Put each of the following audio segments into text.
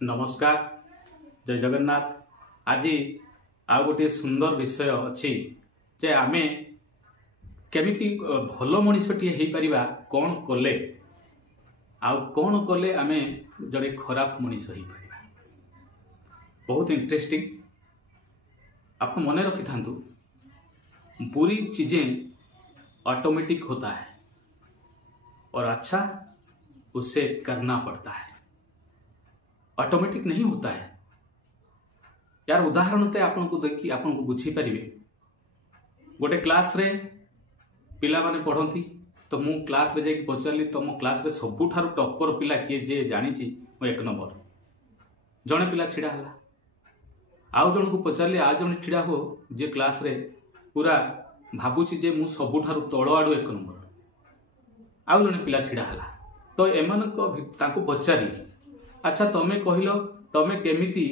नमस्कार जय जगन्नाथ। आज आ गोटे सुंदर विषय अच्छी जे आमे केमिति भल मनीषटी हो पारिबा कौन कले आउ कौन कले आमे जड़े खराब मनीष हो पारिबा। बहुत इंटरेस्टिंग। आप मन रखी था बुरी चीजें ऑटोमेटिक होता है और अच्छा उसे करना पड़ता है, ऑटोमेटिक नहीं होता है। यार उदाहरण ते आपन को देखी आपन को बुझी परिबे। गोटे क्लास रे पिला माने पढ़ंती तो मु क्लास रे जाई पचारली तुम क्लास रे सबुठारु टॉपर पिला किए जे जानिची मो एक नंबर। जने पिला छिड़ा हला आउ जन को पचारली आ जने छिड़ा हो जे क्लास रे पूरा भाबुची जे मु सबुठारु तळ आडू एक नंबर। आउ जने पिला छिड़ा हला तो एमान को ताको पचारली अच्छा तमें कहल तमें केमिति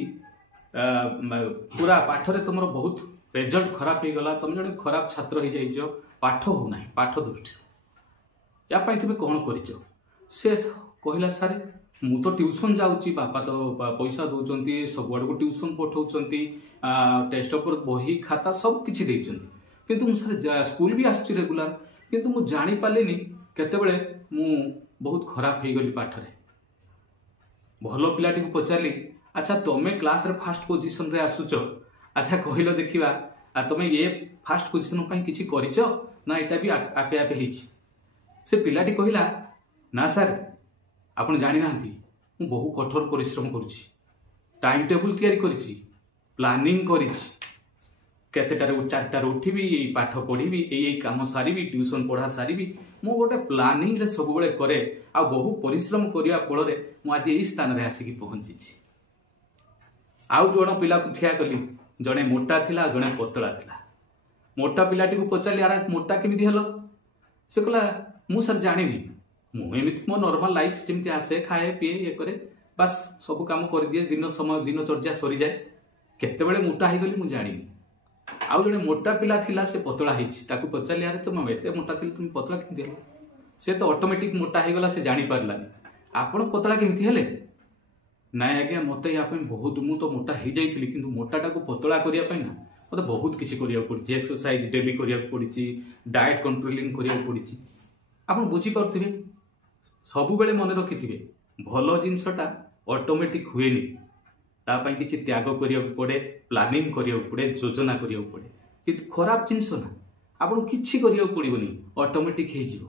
पूरा पाठ रे तुम बहुत रिजल्ट खराब हो गला, तुम जड़े खराब छात्र हो जाइछ, पाठ हो ना पाठ दृष्टि या तुम कौन कर से कहला सारे मु तो ट्यूशन जाऊँगी बापा तो पैसा दौरान सब आड़ को ट्यूशन पठाउछंती टेस्ट पेपर बही खाता सब किछि देइछंती किंतु मु सर स्कूल भी आसुछि रेगुलर किंतु मु जानि पालेनी केतेबेले मु बहुत खराब हो गली पाठ रे। भल पिलाटी को पचारली अच्छा तुम्हें क्लास रे फास्ट पोजीशन रे आसुच अच्छा कहल देखा तुम्हें ये फास्ट पोजीशन पर किसी करिच ना एटा भी आपे आपे हिच। से पिलाटी कहला ना सर आपन जानि नांती मु बहु कठोर परिश्रम करुछि, टाइम टेबल तैयारी करिछि, प्लानिंग करिछि, केतेटारे 4टार उठिबी एई पाठ पढ़िबी एई काम सारिबी ट्यूशन पढ़ा सारिबी मु गोटे प्लानिंग रे सब बेले करे आ बहु परिश्रम करिया फल रे मु आज एई स्थान रे आसिकी पहुंची। आउ जण पिला को ठिया कली जणे मोटा थिला जणे पतला थिला। मोटा पिलाटी को पचारली यार मोटा केमिति हलो से कहला मु सर जानिनी मु एमिति मो नॉर्मल लाइफ जेमिति आसे खाए पिए ये करे बस सब काम कर दिए दिन समय दिन चर्चा सरी जाए केतेबेले मोटा हो गली मु जानिनी। आउ जड़े मोटा पिला थिला से पतला होइछि ताकू पचारली यार तुम एते मोटा थिल तुम पतला केमिति हलो से तो ऑटोमेटिक मोटा हो गला से जानि पारलानी आपण पतला केमिति हेले ना आज्ञा मत या बहुत मु तो मोटा हो जाइथिली किंतु मोटाटा को पतला करिया पई ना मते बहुत किछि करिया पड़छि, एक्सरसाइज डेली करिया पड़छि, डाइट कंट्रोलिंग करिया पड़छि। आपण बुझी पारथिबे सब बेले मन रखिथिबे भलो जिंसटा ऑटोमेटिक हुएनी ता पई किछि त्याग करिया पड़े, प्लानिंग करिया पड़े, योजना करिया पड़े किंतु खराब जिंस ना आपण किछि करिया पड़िबनी ऑटोमेटिक हे जिवो।